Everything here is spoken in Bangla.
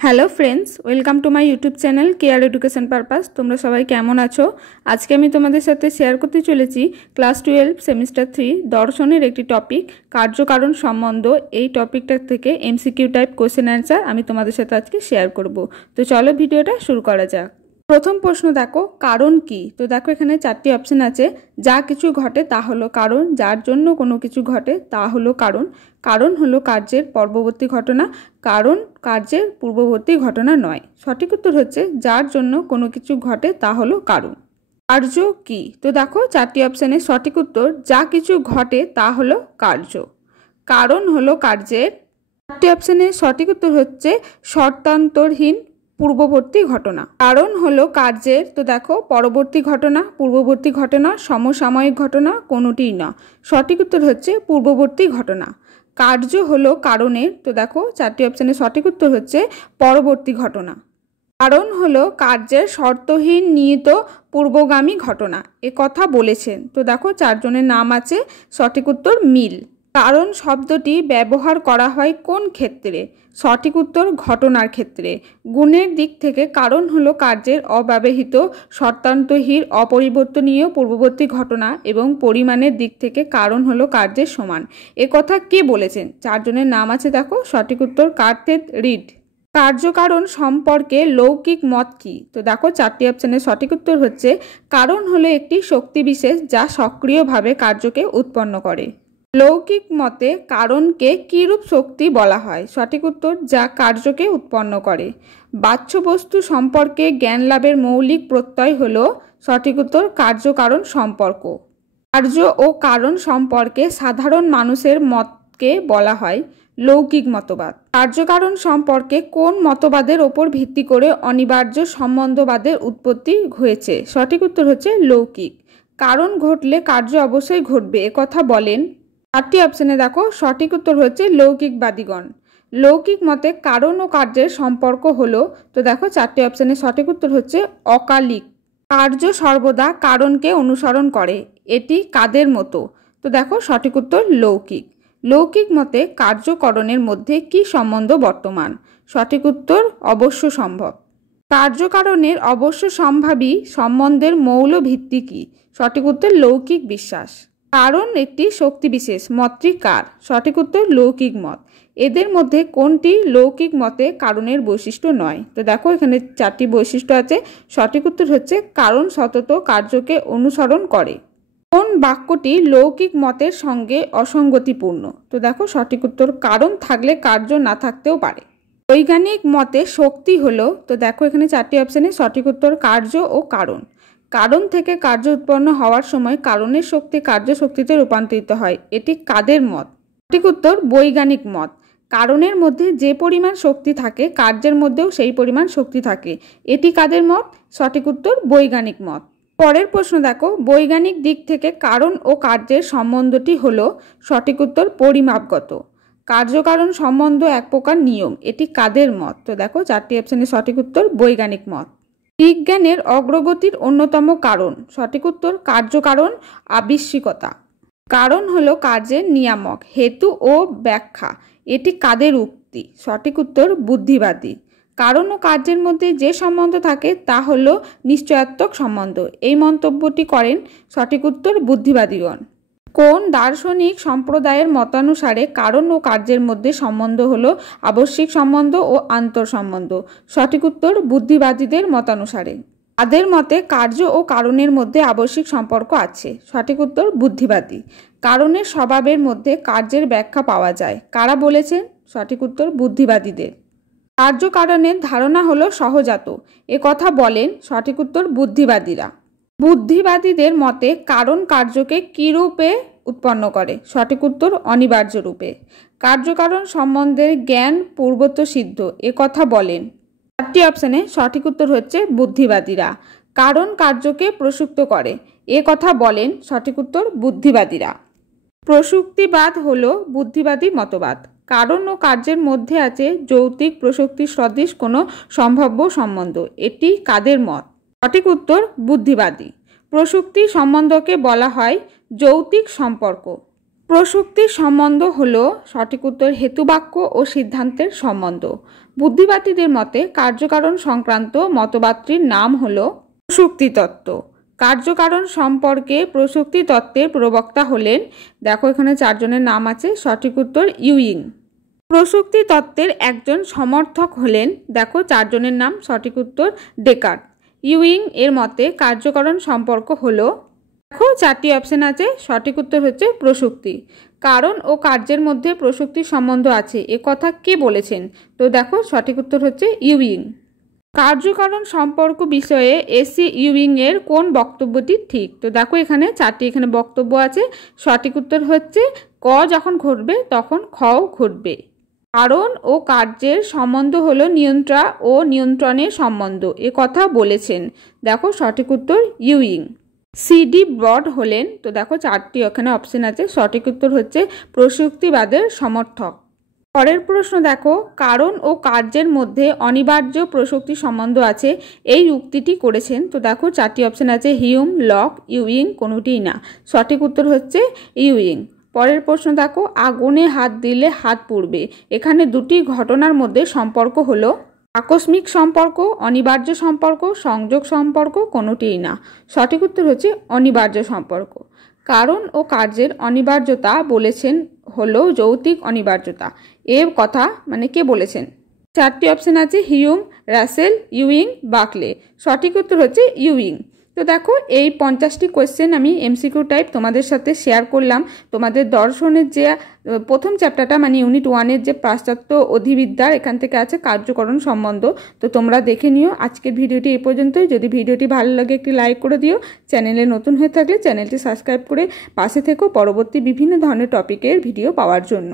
Hello friends, welcome to my YouTube channel care education purpose. তোমরা সবাই কেমন আছো? আজকে আমি তোমাদের সাথে শেয়ার করতে চলেছি ক্লাস 12 সেমিস্টার 3 দর্শনের একটি টপিক, কার্যকারণ সম্বন্ধ। এই টপিকটা থেকে এমসিকিউ টাইপ কোশ্চেন অ্যান্সার আমি তোমাদের সাথে আজকে শেয়ার করব। তো চলো ভিডিওটা শুরু করা যাক। প্রথম প্রশ্ন দেখো, কারণ কি? তো দেখো এখানে চারটি অপশন আছে। যা কিছু ঘটে তা হলো কারণ, যার জন্য কোনো কিছু ঘটে তা হলো কারণ, কারণ হলো কার্যের পরবর্তী ঘটনা, কারণ কার্যের পূর্ববর্তী ঘটনা নয়। সঠিক উত্তর হচ্ছে যার জন্য কোনো কিছু ঘটে তা হলো কারণ। কার্য কি? তো দেখো চারটি অপশানে সঠিক উত্তর যা কিছু ঘটে তা হলো কার্য, কারণ হলো কার্যের। চারটি অপশানে সঠিক উত্তর হচ্ছে শর্তান্তরহীন পূর্ববর্তী ঘটনা। কারণ হলো কার্যের, তো দেখো পরবর্তী ঘটনা, পূর্ববর্তী ঘটনা, সমসাময়িক ঘটনা, কোনোটিই না। সঠিক উত্তর হচ্ছে পূর্ববর্তী ঘটনা। কার্য হলো কারণের, তো দেখো চারটি অপশানে সঠিক উত্তর হচ্ছে পরবর্তী ঘটনা। কারণ হলো কার্যের শর্তহীন নিহিত পূর্বগামী ঘটনা, এ কথা বলেছেন। তো দেখো চারজনের নাম আছে। সঠিক উত্তর মিল। কারণ শব্দটি ব্যবহার করা হয় কোন ক্ষেত্রে? সঠিক উত্তর ঘটনার ক্ষেত্রে। গুণের দিক থেকে কারণ হলো কার্যের অব্যবহৃত শর্তান্তহীন অপরিবর্তনীয় পূর্ববর্তী ঘটনা, এবং পরিমাণের দিক থেকে কারণ হলো কার্যের সমান। এ কথা কে বলেছেন? চারজনের নাম আছে দেখো। সঠিক উত্তর কার্টেড রিড। কার্যকারণ সম্পর্কে লৌকিক মত কি? তো দেখো চারটি অপশানের সঠিক উত্তর হচ্ছে কারণ হলো একটি শক্তি বিশেষ যা সক্রিয়ভাবে কার্যকে উৎপন্ন করে। লৌকিক মতে কারণকে কিরূপ শক্তি বলা হয়? সঠিক উত্তর যা কার্যকে উৎপন্ন করে। বাহ্যবস্তু সম্পর্কে জ্ঞান লাভের মৌলিক প্রত্যয় হল। সঠিক উত্তর কার্যকারণ সম্পর্ক। কার্য ও কারণ সম্পর্কে সাধারণ মানুষের মতকে বলা হয় লৌকিক মতবাদ। কার্যকারণ সম্পর্কে কোন মতবাদের ওপর ভিত্তি করে অনিবার্য সম্বন্ধবাদের উৎপত্তি হয়েছে? সঠিক উত্তর হচ্ছে লৌকিক। কারণ ঘটলে কার্য অবশ্যই ঘটবে, একথা বলেন। চারটি অপশানে দেখো সঠিক উত্তর হচ্ছে লৌকিকবাদীগণ। লৌকিক মতে কারণ ও কার্যের সম্পর্ক হলো, তো দেখো চারটি অপশানে সঠিক উত্তর হচ্ছে অকালিক। কার্য সর্বদা কারণকে অনুসরণ করে, এটি কাদের মতো? তো দেখো সঠিক উত্তর লৌকিক। লৌকিক মতে কার্যকরণের মধ্যে কি সম্বন্ধ বর্তমান? সঠিক উত্তর অবশ্য সম্ভব। কার্যকারণের অবশ্য সম্ভাবী সম্বন্ধের মৌল ভিত্তি কি? সঠিক উত্তর লৌকিক বিশ্বাস। কারণ একটি শক্তি বিশেষ, মতটি কার? সঠিক উত্তর লৌকিক মত। এদের মধ্যে কোনটি লৌকিক মতে কারণের বৈশিষ্ট্য নয়? তো দেখো এখানে চারটি বৈশিষ্ট্য আছে। সঠিক উত্তর হচ্ছে কারণ সতত কার্যকে অনুসরণ করে। কোন বাক্যটি লৌকিক মতের সঙ্গে অসঙ্গতিপূর্ণ? তো দেখো সঠিক উত্তর কারণ থাকলে কার্য না থাকতেও পারে। বৈজ্ঞানিক মতে শক্তি হলো, তো দেখো এখানে চারটি অপশানে সঠিক উত্তর কার্য ও কারণ। কারণ থেকে কার্য উৎপন্ন হওয়ার সময় কারণের শক্তি কার্য শক্তিতে রূপান্তরিত হয়, এটি কাদের মত? সঠিক উত্তর বৈজ্ঞানিক মত। কারণের মধ্যে যে পরিমাণ শক্তি থাকে কার্যের মধ্যেও সেই পরিমাণ শক্তি থাকে, এটি কাদের মত? সঠিক উত্তর বৈজ্ঞানিক মত। পরের প্রশ্ন দেখো, বৈজ্ঞানিক দিক থেকে কারণ ও কার্যের সম্বন্ধটি হলো। সঠিক উত্তর পরিমাপগত। কার্যকারণ সম্বন্ধ এক প্রকার নিয়ম, এটি কাদের মত? তো দেখো চারটি অপশানে সঠিক উত্তর বৈজ্ঞানিক মত। বিজ্ঞানের অগ্রগতির অন্যতম কারণ? সঠিক উত্তর কার্যকারণ আবশ্যিকতা। কারণ হলো কার্যের নিয়ামক, হেতু ও ব্যাখ্যা, এটি কাদের উক্তি? সঠিক উত্তর বুদ্ধিবাদী। কারণ ও কার্যের মধ্যে যে সম্বন্ধ থাকে তা হলো নিশ্চয়াত্মক সম্বন্ধ, এই মন্তব্যটি করেন সঠিক উত্তর বুদ্ধিবাদীগণ। কোন দার্শনিক সম্প্রদায়ের মতানুসারে কারণ ও কার্যের মধ্যে সম্বন্ধ হলো আবশ্যিক সম্বন্ধ ও আন্তর সম্বন্ধ? সঠিক উত্তর বুদ্ধিবাদীদের মতানুসারে। তাদের মতে কার্য ও কারণের মধ্যে আবশ্যিক সম্পর্ক আছে। সঠিক উত্তর বুদ্ধিবাদী। কারণের স্বভাবের মধ্যে কার্যের ব্যাখ্যা পাওয়া যায়, কারা বলেছেন? সঠিক উত্তর বুদ্ধিবাদীদের। কার্যকারণের ধারণা হলো সহজাত, এ কথা বলেন? সঠিক উত্তর বুদ্ধিবাদীরা। বুদ্ধিবাদীদের মতে কারণ কার্যকে কি রূপে উৎপন্ন করে? সঠিক উত্তর অনিবার্য রূপে। কার্যকারণ সম্বন্ধের জ্ঞান পূর্বত সিদ্ধ, এ কথা বলেন? চারটি অপশানে সঠিক উত্তর হচ্ছে বুদ্ধিবাদীরা। কারণ কার্যকে প্রসূক্ত করে, এ কথা বলেন? সঠিক উত্তর বুদ্ধিবাদীরা। প্রসূক্তিবাদ হলো বুদ্ধিবাদী মতবাদ। কারণ ও কার্যের মধ্যে আছে যৌক্তিক প্রসূক্তি সদৃশ কোনো সম্ভাব্য সম্বন্ধ, এটি কাদের মত? সঠিক উত্তর বুদ্ধিবাদী। প্রসূক্তি সম্বন্ধকে বলা হয় যৌক্তিক সম্পর্ক। প্রসূক্তির সম্বন্ধ হলো সঠিক উত্তর হেতুবাক্য ও সিদ্ধান্তের সম্বন্ধ। বুদ্ধিবাদীদের মতে কার্যকারণ সংক্রান্ত মতবাদটির নাম হলো প্রসক্তি তত্ত্ব। কার্যকারণ সম্পর্কে প্রসক্তি তত্ত্বের প্রবক্তা হলেন, দেখো এখানে 4 জনের নাম আছে, সঠিক উত্তর ইউইং। প্রসক্তি তত্ত্বের একজন সমর্থক হলেন, দেখো 4 জনের নাম, সঠিক উত্তর ডেকার্ট। ইউইং এর মতে কার্যকারণ সম্পর্ক হলো, দেখো 4টি অপশন আছে, সঠিক উত্তর হচ্ছে প্রসক্তি। কারণ ও কার্যের মধ্যে প্রসক্তির সম্বন্ধ আছে এ কথা কে বলেছেন? তো দেখো সঠিক উত্তর হচ্ছে ইউইং। কার্যকারণ সম্পর্ক বিষয়ে এসি ইউইং এর কোন বক্তব্যটি ঠিক? তো দেখো এখানে 4টি এখানে বক্তব্য আছে, সঠিক উত্তর হচ্ছে ক যখন ঘটবে তখন খও ঘটবে। কারণ ও কার্যের সম্বন্ধ হলো নিয়ন্ত্রণ ও নিয়ন্ত্রণের সম্বন্ধ এ কথা বলেছেন, দেখো সঠিক উত্তর ইউইং। সিডি ব্রড হলেন, তো দেখো 4টি এখানে অপশন আছে, সঠিক উত্তর হচ্ছে প্রসক্তিবাদের সমর্থক। পরের প্রশ্ন দেখো, কারণ ও কার্যের মধ্যে অনিবার্য প্রসক্তি সম্বন্ধ আছে এই উক্তিটি করেছেন? তো দেখো 4টি অপশন আছে, হিউম, লক, ইউইং, কোনোটিই না, সঠিক উত্তর হচ্ছে ইউইং। পরের প্রশ্ন দেখো, আগুনে হাত দিলে হাত পুড়বে, এখানে দুটি ঘটনার মধ্যে সম্পর্ক হলো আকস্মিক সম্পর্ক, অনিবার্য সম্পর্ক, সংযোগ সম্পর্ক, কোনোটিই না, সঠিক উত্তর হচ্ছে অনিবার্য সম্পর্ক। কারণ ও কার্যের অনিবার্যতা বলেছেন হলো যৌক্তিক অনিবার্যতা, এর কথা মানে কে বলেছেন? 4টি অপশন আছে, হিউম, রাসেল, ইউইং, বাকলে, সঠিক উত্তর হচ্ছে ইউইং। তো দেখো এই 50টি কোয়েশ্চেন আমি এমসিকিউ টাইপ তোমাদের সাথে শেয়ার করলাম। তোমাদের দর্শনের যে প্রথম চ্যাপ্টারটা মানে ইউনিট 1-এর যে পাশ্চাত্য অধিবিদ্যার, এখান থেকে আছে কার্যকরণ সম্বন্ধ, তো তোমরা দেখে নিও। আজকের ভিডিওটি এই পর্যন্তই। যদি ভিডিওটি ভালো লাগে একটি লাইক করে দিও, চ্যানেলে নতুন হয়ে থাকলে চ্যানেলটি সাবস্ক্রাইব করে পাশে থেকো পরবর্তী বিভিন্ন ধরনের টপিকের ভিডিও পাওয়ার জন্য।